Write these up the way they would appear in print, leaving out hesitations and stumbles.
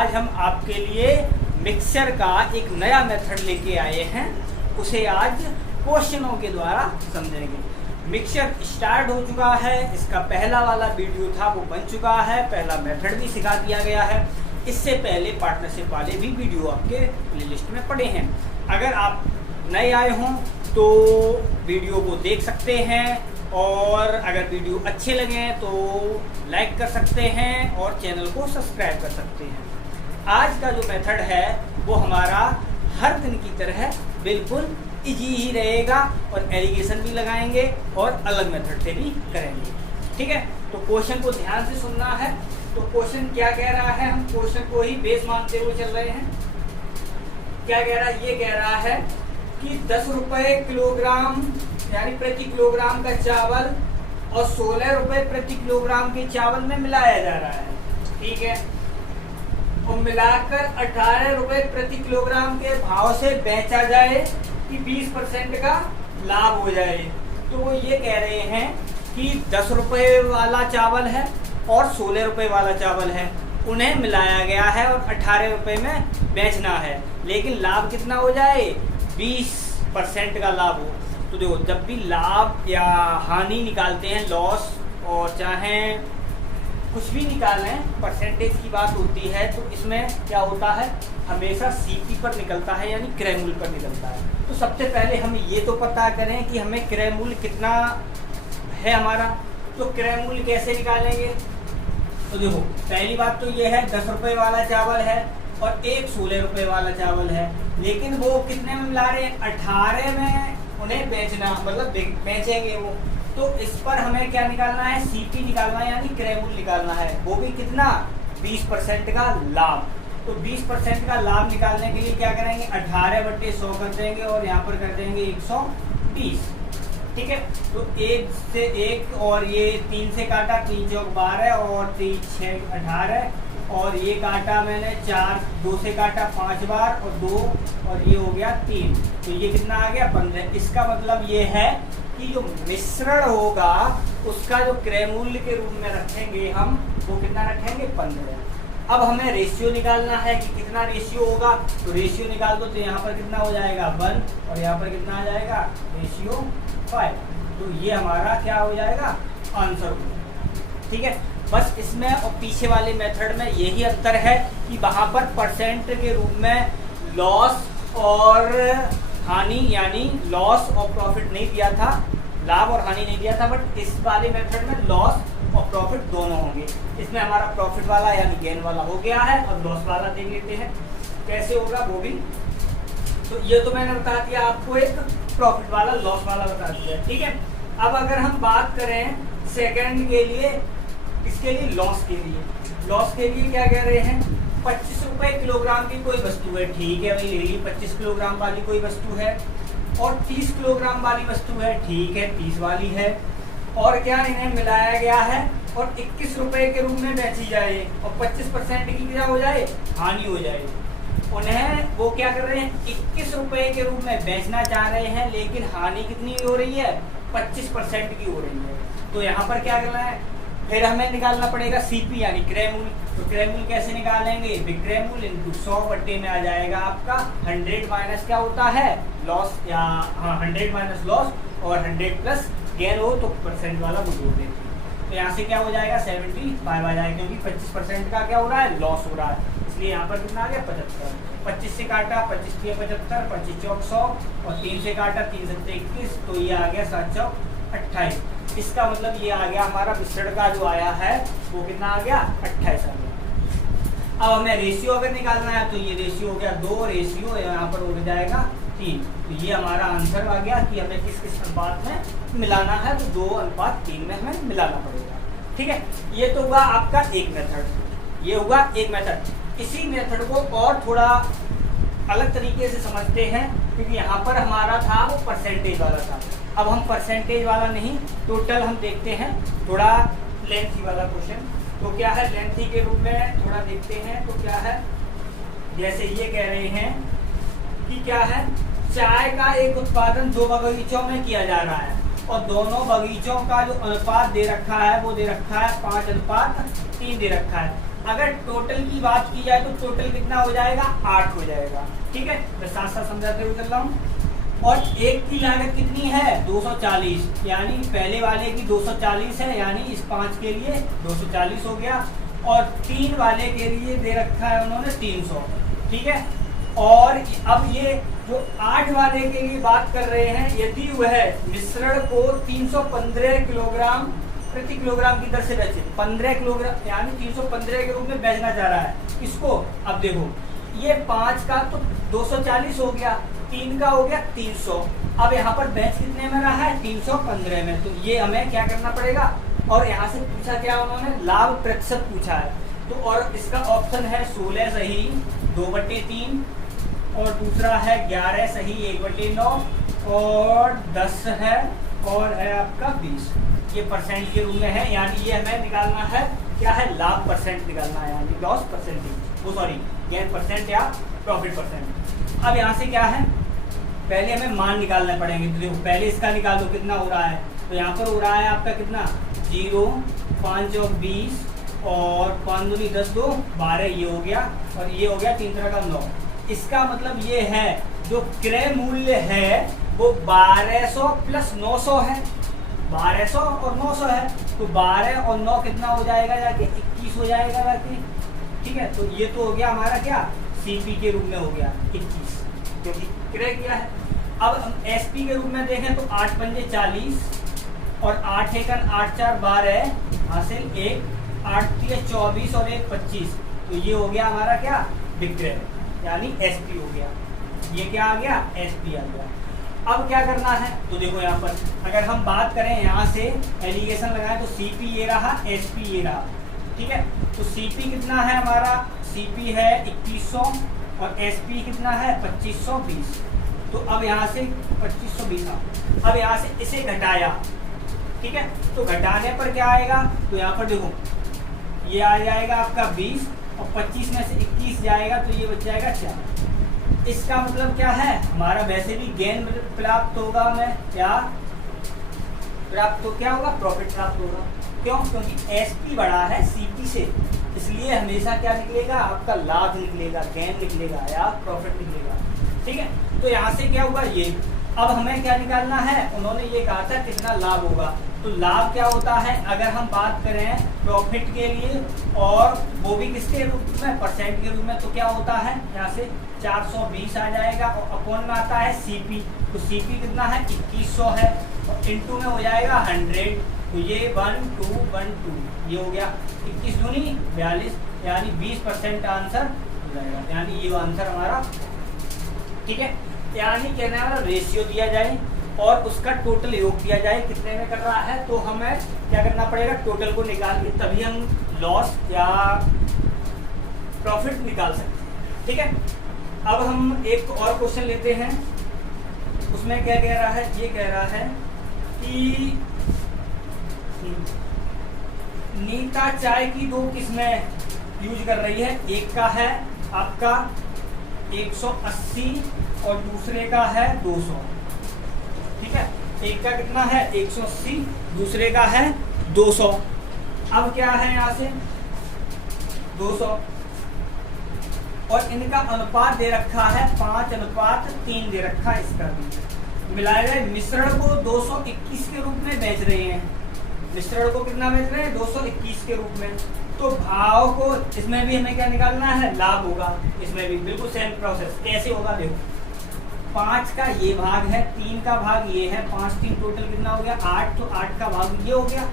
आज हम आपके लिए मिक्सचर का एक नया मेथड लेके आए हैं, उसे आज क्वेश्चनों के द्वारा समझेंगे। मिक्सचर स्टार्ट हो चुका है, इसका पहला वाला वीडियो था वो बन चुका है, पहला मेथड भी सिखा दिया गया है। इससे पहले पार्टनरशिप वाले भी वीडियो आपके प्लेलिस्ट में पड़े हैं। अगर आप नए आए हों तो वीडियो को देख सकते हैं, और अगर वीडियो अच्छे लगे तो लाइक कर सकते हैं और चैनल को सब्सक्राइब कर सकते हैं। आज का जो मेथड है वो हमारा हर दिन की तरह बिल्कुल इजी ही रहेगा, और एलिगेशन भी लगाएंगे और अलग मेथड से भी करेंगे। ठीक है, तो क्वेश्चन को ध्यान से सुनना है। तो क्वेश्चन क्या कह रहा है, हम क्वेश्चन को ही बेस मानते हुए चल रहे हैं। क्या कह रहा है, ये कह रहा है कि 10 रुपए किलोग्राम यानी प्रति किलोग्राम का चावल और 16 रुपए प्रति किलोग्राम के चावल में मिलाया जा रहा है। ठीक है, और मिलाकर 18 रुपए प्रति किलोग्राम के भाव से बेचा जाए कि 20% का लाभ हो जाए। तो वो ये कह रहे हैं कि 10 रुपए वाला चावल है और 16 रुपए वाला चावल है, उन्हें मिलाया गया है और 18 रुपए में बेचना है, लेकिन लाभ कितना हो जाए, 20% का लाभ हो। तो देखो, जब भी लाभ या हानि निकालते हैं, लॉस और चाहे कुछ भी निकालें, परसेंटेज की बात होती है, तो इसमें क्या होता है, हमेशा सीपी पर निकलता है यानी क्रय मूल्य पर निकलता है। तो सबसे पहले हम ये तो पता करें कि हमें क्रय मूल्य कितना है हमारा। तो क्रय मूल्य कैसे निकालेंगे, तो देखो पहली बात तो ये है 10 रुपए वाला चावल है और एक 16 रुपए वाला चावल है, लेकिन वो कितने में मिला रहे हैं, 18 में उन्हें बेचना, मतलब बेचेंगे वो। तो इस पर हमें क्या निकालना है, सीपी निकालना है यानी क्रय मूल्य निकालना है, वो भी कितना, 20% का लाभ। तो 20% का लाभ निकालने के लिए क्या करेंगे, 18/100 कर देंगे और यहाँ पर कर देंगे 120। ठीक है, तो 1 से 1 और ये 3 से काटा, 3 चौक 12 और 3 6 18, और ये काटा मैंने 4, 2 से काटा 5 बार और 2, और ये हो गया 3, तो ये कितना आ गया, 15। इसका मतलब ये है कि जो मिश्रण होगा उसका जो क्रय मूल्य के रूप में रखेंगे हम, वो कितना रखेंगे, 15। अब हमें रेशियो निकालना है कि कितना रेशियो होगा, तो रेशियो निकाल दो, तो यहाँ पर कितना हो जाएगा 1 और यहाँ पर कितना आ जाएगा, रेशियो 5। तो ये हमारा क्या हो जाएगा, आंसर होगा। ठीक है, बस इसमें और पीछे वाले मेथड में यही अंतर है कि वहाँ पर परसेंट के रूप में लॉस और हानि यानी लॉस और प्रॉफिट नहीं दिया था, लाभ और हानि नहीं दिया था, बट इस वाले मेथड में लॉस और प्रॉफिट दोनों होंगे। इसमें हमारा प्रॉफिट वाला यानी गेन वाला हो गया है, और लॉस वाला देख लेते हैं कैसे होगा वो भी। तो ये तो मैंने बता दिया आपको, एक प्रॉफिट वाला लॉस वाला बता दिया। ठीक है, अब अगर हम बात करें सेकेंड के लिए, इसके लिए लॉस के लिए क्या कह रहे हैं, 25 रुपए किलोग्राम की कोई वस्तु है। ठीक है भाई, ले ली 25 किलोग्राम वाली कोई वस्तु है, और 30 किलोग्राम वाली वस्तु है। ठीक है, 30 वाली है, और क्या इन्हें मिलाया गया है और 21 रुपए के रूप में बेची जाए, और 25% की क्या हो जाए, हानि हो जाए। उन्हें वो क्या कर रहे हैं, 21 रुपए के रूप में बेचना चाह रहे हैं, लेकिन हानि कितनी हो रही है, 25% की हो रही है। तो यहाँ पर क्या करना है, फिर हमें निकालना पड़ेगा सीपी यानी क्रय मूल्य। तो क्रय मूल्य कैसे निकालेंगे, विक्रय मूल्य इंटू 100 में आ जाएगा आपका 100 माइनस क्या होता है, लॉस, या हाँ 100 माइनस लॉस, और 100 प्लस गेन हो तो परसेंट वाला वो जोड़ देते हैं। तो यहाँ से क्या हो जाएगा, 75 आ जाएगा, क्योंकि 25% का क्या हो रहा है, लॉस हो रहा है, इसलिए यहाँ पर कितना आ गया, 75। 25 से काटा, 25 3 75, 25 चौक 100, और 3 से काटा, 3 7 21, तो ये आ गया 7 चौक 28। इसका मतलब ये आ गया हमारा मिश्रण का जो आया है वो कितना आ गया, 28 आ गया। अब हमें रेशियो अगर निकालना है तो ये रेशियो हो गया 2, रेशियो यहाँ पर हो जाएगा 3। तो ये हमारा आंसर आ गया कि हमें किस किस अनुपात में मिलाना है, तो 2:3 में हमें मिलाना पड़ेगा। ठीक है, ये तो हुआ आपका एक मेथड, ये होगा एक मेथड। इसी मेथड को और थोड़ा अलग तरीके से समझते हैं, क्योंकि यहाँ पर हमारा था वो परसेंटेज वाला था। अब हम परसेंटेज वाला नहीं, टोटल हम देखते हैं, थोड़ा लेंथी वाला क्वेश्चन। तो क्या है, लेंथी के रूप में थोड़ा देखते हैं। तो क्या है, जैसे ये कह रहे हैं कि क्या है, चाय का एक उत्पादन 2 बगीचों में किया जा रहा है, और दोनों बगीचों का जो अनुपात दे रखा है वो दे रखा है 5:3 दे रखा है। अगर टोटल की बात की जाए तो टोटल कितना हो जाएगा, 8 हो जाएगा। ठीक है, मैं साथ साथ समझाते हुए चल रहा हूँ। और एक की लागत कितनी है, 240, यानी पहले वाले की 240 है, यानी इस 5 के लिए 240 हो गया। और 3 वाले के लिए दे रखा है उन्होंने 300। ठीक है, और अब ये जो 8 वाले के लिए बात कर रहे हैं, यदि वह मिश्रण को 315 किलोग्राम प्रति किलोग्राम की दर से बेचे, 15 किलोग्राम यानी 315 के रूप में बेचना चाह रहा है इसको। अब देखो ये 5 का तो 240 हो गया, 3 का हो गया 300। अब यहाँ पर बेच कितने में रहा है, 315 में। तो ये हमें क्या करना पड़ेगा, और यहाँ से पूछा क्या उन्होंने, लाभ प्रतिशत पूछा है। तो और इसका ऑप्शन है 16 सही 2/3, और दूसरा है 11 सही 1/9, और 10 है, और है आपका 20। ये परसेंट के रूप में है, यानी ये हमें निकालना है क्या है, लाभ परसेंट निकालना है, यानी लॉस परसेंटेज, वो सॉरी गेन परसेंट या प्रॉफिट परसेंट। अब यहाँ से क्या है, पहले हमें मान निकालने पड़ेंगे। तो देखो पहले इसका निकाल दो कितना हो रहा है, तो यहाँ पर हो रहा है आपका कितना 0, 5 और 20, और 5 दूनी 10, 2 12, ये हो गया, और ये हो गया 3 तरह का 9। इसका मतलब ये है जो क्रय मूल्य है वो 1200 प्लस 900 है, 1200 और 900 है। तो 12 और 9 कितना हो जाएगा, जाके 21 हो जाएगा जाके। ठीक है, तो ये तो हो गया हमारा क्या, सीपी के रूप में हो गया 21, क्योंकि क्रय किया है। अब हम एसपी के रूप में देखें तो 8 पंजे 40, और 8 एकन 8 4 12 हासिल 1, 8 3 24, और 1 25। तो ये हो गया हमारा क्या, विक्रय, यानी एसपी हो गया। ये क्या आ गया, एसपी आ गया। अब क्या करना है, तो देखो यहाँ पर अगर हम बात करें, यहाँ से एलिगेशन लगाएं तो सीपी ये रहा, एसपी ये रहा। ठीक है, तो सीपी कितना है हमारा, सीपी है 2100, और एसपी कितना है 2520। तो अब यहाँ से 2520, अब यहाँ से इसे घटाया। ठीक है, तो घटाने पर क्या आएगा, तो यहाँ पर देखो ये आ जाएगा आपका 20, और 25 में से 21 जाएगा, तो ये बच जाएगा 4। इसका मतलब क्या है, हमारा वैसे भी गेन प्राप्त होगा, हमें क्या प्राप्त हो, क्या होगा, प्रॉफिट प्राप्त होगा। क्यों, क्योंकि एसपी बड़ा है सीपी से, इसलिए हमेशा क्या निकलेगा, आपका लाभ निकलेगा, गेन निकलेगा या प्रॉफिट निकलेगा। ठीक है, तो यहाँ से क्या होगा ये, अब हमें क्या निकालना है, उन्होंने ये कहा था कितना लाभ होगा। तो लाभ क्या होता है, अगर हम बात करें प्रॉफिट के लिए, और वो भी किसके रूप में, परसेंट के रूप में, तो क्या होता है, यहाँ से 420 आ जाएगा, और अपॉन में आता है सीपी। तो सीपी कितना है 2100 है, और इनटू में हो जाएगा 100। तो ये 1212 ये हो गया, 21 दूनी 42, यानी 20% आंसर हो जाएगा, यानी ये आंसर हमारा। ठीक है, यानी कहने वाला रेशियो दिया जाए और उसका टोटल योग दिया जाए कितने में कर रहा है, तो हमें क्या करना पड़ेगा, टोटल को निकाल के तभी हम लॉस या प्रॉफिट निकाल सकते हैं। ठीक है, अब हम एक और क्वेश्चन लेते हैं, उसमें क्या कह रहा है, ये कह रहा है कि नीता चाय की 2 किस्में यूज कर रही है, एक का है आपका 180 और दूसरे का है 200। ठीक है, एक का कितना है 180, दूसरे का है 200। अब क्या है यहाँ से 200, और इनका अनुपात दे रखा है 5:3 दे रखा है, इसका भी मिलाए गए मिश्रण को 221 के रूप में बेच रहे हैं। मिश्रण को कितना बेच रहे हैं, 221 के रूप में। तो भाव को इसमें भी हमें क्या निकालना है, लाभ होगा। इसमें भी बिल्कुल सेम प्रोसेस, कैसे होगा देखो, 5 का ये भाग है, 3 का भाग ये है, 5 3 टोटल कितना हो गया 8, तो 8 का भाग ये हो गया,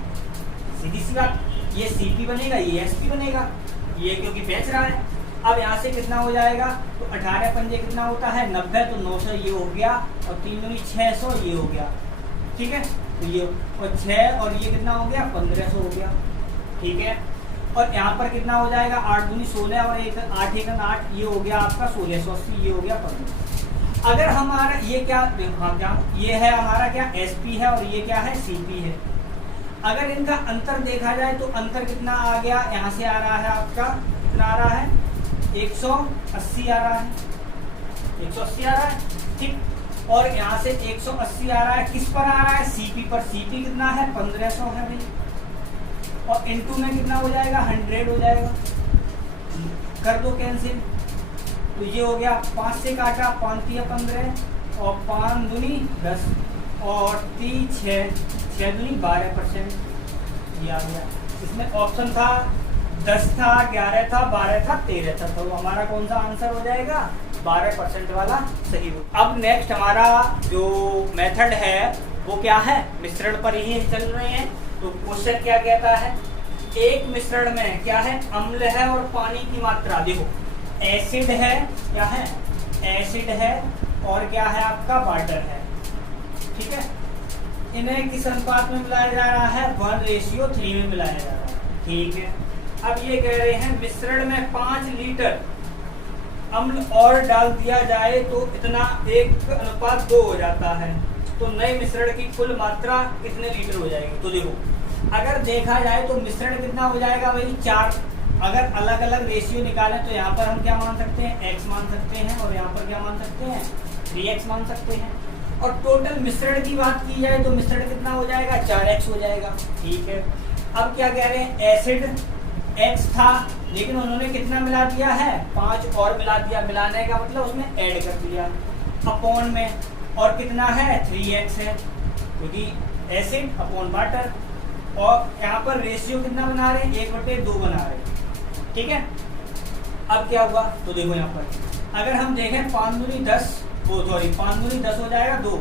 सीधी सी बात। ये सीपी बनेगा, ये एसपी बनेगा, ये क्योंकि बेच रहा है। अब यहाँ से कितना हो जाएगा, तो 18 पंजे कितना होता है 90, तो 900 ये हो गया, और 3 दूनी 600 ये हो गया। ठीक है, तो ये और 6 और ये कितना हो गया 1500 हो गया। ठीक है, और यहाँ पर कितना हो जाएगा 8 दूनी 16, और 8 एकन 8 ये हो गया आपका 1680, ये हो गया 15। अगर हमारा ये क्या, हाँ क्या ये है हमारा क्या एसपी है, और ये क्या है सीपी है। अगर इनका अंतर देखा जाए तो अंतर कितना आ गया, यहाँ से आ रहा है आपका कितना आ रहा है 180 आ रहा है, 180 आ रहा है। ठीक, और यहाँ से 180 आ रहा है, किस पर आ रहा है, सीपी पर। सीपी कितना है 1500 है भाई, और इनटू में कितना हो जाएगा 100 हो जाएगा। कर दो कैंसिल, तो ये हो गया 5 से काटा, 5 तिया 15 और 5 दूनी 10 और 3 6 6 दूनी 12%, ये आ गया। इसमें ऑप्शन था 10 था, 11 था, 12 था, 13 था, तो हमारा कौन सा आंसर हो जाएगा? 12% वाला सही हो। अब नेक्स्ट हमारा जो मेथड है वो क्या है? मिश्रण पर ही चल रहे हैं। तो क्वेश्चन क्या कहता है? एक मिश्रण में क्या है? अम्ल है और पानी की मात्रा, देखो एसिड है, क्या है? एसिड है और क्या है आपका? वाटर है, ठीक है। इन्हें किस अनुपात में मिलाया जा रहा है? 1:3 में मिलाया जा रहा है, ठीक है। अब ये कह रहे हैं मिश्रण में 5 लीटर अम्ल और डाल दिया जाए तो इतना 1:2 हो जाता है, तो नए मिश्रण की कुल मात्रा कितने लीटर हो जाएगी? तो देखो अगर देखा जाए तो मिश्रण कितना हो जाएगा भाई? 4। अगर अलग अलग रेशियो निकालें तो यहाँ पर हम क्या मान सकते हैं? x मान सकते हैं, और यहाँ पर क्या मान सकते हैं? 3x मान सकते हैं। और टोटल मिश्रण की बात की जाए तो मिश्रण कितना हो जाएगा? 4x हो जाएगा, ठीक है। अब क्या कह रहे हैं? एसिड x था लेकिन उन्होंने कितना मिला दिया है? 5 और मिला दिया। मिलाने का मतलब उसमें ऐड कर दिया अपॉन में, और कितना है? 3x है, क्योंकि एसिड अपॉन वाटर। और यहाँ पर रेशियो कितना बना रहे हैं? 1/2 बना रहे हैं, ठीक है। अब क्या हुआ? तो देखो यहाँ पर अगर हम देखें 5 दूनी 10, वो सॉरी 5 दूनी 10 हो जाएगा 2।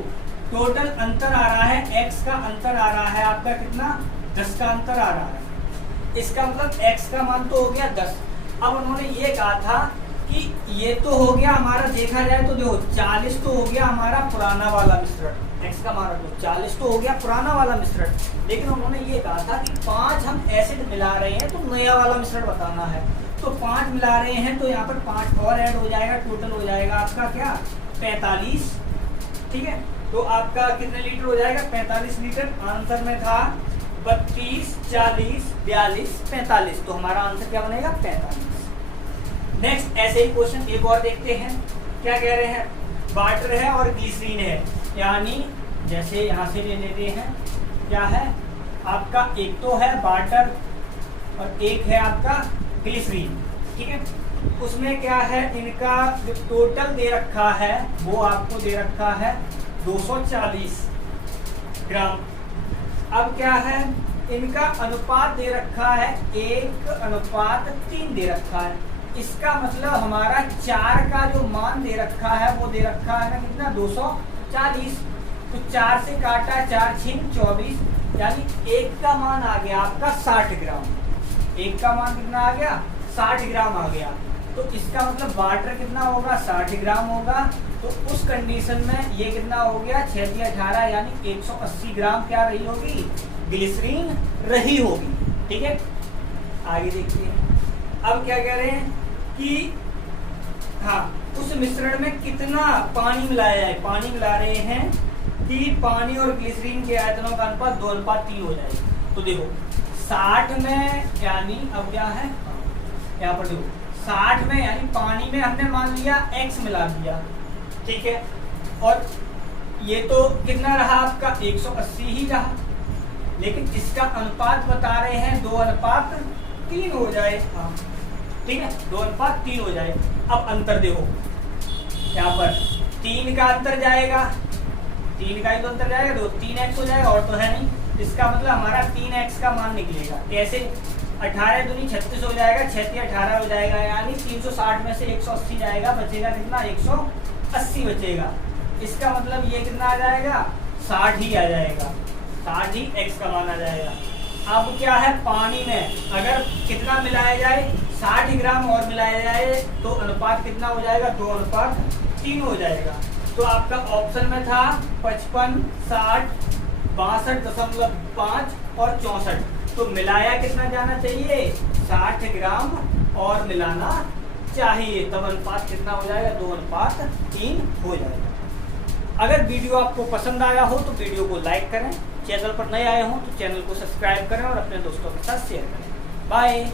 टोटल अंतर आ रहा है, x का अंतर आ रहा है आपका कितना? 10 का अंतर आ रहा है। इसका मतलब x का मान तो हो गया 10। अब उन्होंने ये कहा था कि ये तो हो गया हमारा, देखा जाए तो देखो 40 तो हो गया हमारा पुराना वाला मिश्रण, x का मान तो 40 तो हो गया पुराना वाला मिश्रण। लेकिन उन्होंने ये कहा था कि 5 हम एसिड मिला रहे हैं तो नया वाला मिश्रण बताना है, तो 5 मिला रहे हैं तो यहाँ पर 5 और ऐड हो जाएगा, टोटल हो जाएगा आपका क्या? 45, ठीक है। तो आपका कितने लीटर हो जाएगा? 45 लीटर। आंसर में था 32, 40, 42, 45, तो हमारा आंसर क्या बनेगा? 45। नेक्स्ट ऐसे ही क्वेश्चन एक और देखते हैं। क्या कह रहे हैं? वाटर है और ग्लिसरीन है, यानी जैसे यहाँ से ले लेते हैं, क्या है आपका? एक तो है वाटर और एक है आपका ग्लिसरीन, ठीक है। उसमें क्या है? इनका जो टोटल दे रखा है वो आपको दे रखा है 240 ग्राम। अब क्या है? इनका अनुपात दे रखा है 1:3 दे रखा है। इसका मतलब हमारा 4 का जो मान दे रखा है वो दे रखा है ना कितना? 240। तो 4 से काटा, 4 6 24, यानी 1 का मान आ गया आपका 60 ग्राम। 1 का मान कितना आ गया? 60 ग्राम आ गया। तो इसका मतलब वाटर कितना होगा? 60 ग्राम होगा। तो उस कंडीशन में ये कितना हो गया? 6 × 18, यानी 180 ग्राम क्या रही होगी? ग्लिसरीन रही होगी, ठीक है। आगे देखिए, अब क्या कह रहे हैं कि हाँ उस मिश्रण में कितना पानी मिलाया जाए? पानी मिला रहे हैं कि पानी और ग्लिसरीन के आयतनों का अनुपात 2:3 हो जाएगा। तो देखो 60 में, यानी अब क्या है यहाँ पर देखो 60 में, यानी पानी में हमने मान लिया x मिला दिया, ठीक है। और ये तो कितना रहा आपका? 180 ही रहा, लेकिन इसका अनुपात बता रहे हैं 2:3 हो जाए, हाँ ठीक है, 2:3 हो जाए। अब अंतर देखो यहाँ पर 3 का अंतर जाएगा, 3 का ही तो अंतर जाएगा, तो 3x हो जाएगा, और तो है नहीं। इसका मतलब हमारा 3x का मान निकलेगा। कैसे? 18 दूनी 36 हो जाएगा, 6 × 18 हो जाएगा, यानी 360 में से 180 जाएगा, बचेगा कितना? 180 बचेगा। इसका मतलब ये कितना आ जाएगा? 60 ही आ जाएगा, 60 ही x का मान आ जाएगा। अब क्या है? पानी में अगर कितना मिलाया जाए? 60 ग्राम और मिलाया जाए तो अनुपात कितना हो जाएगा? 2:3 हो जाएगा। तो आपका ऑप्शन में था 55, 60, 62.5 और 64। तो मिलाया कितना जाना चाहिए? 60 ग्राम और मिलाना चाहिए, तब अनुपात कितना हो जाएगा? 2:3 हो जाएगा। अगर वीडियो आपको पसंद आया हो तो वीडियो को लाइक करें, चैनल पर नए आए हों तो चैनल को सब्सक्राइब करें और अपने दोस्तों के साथ शेयर करें। बाय।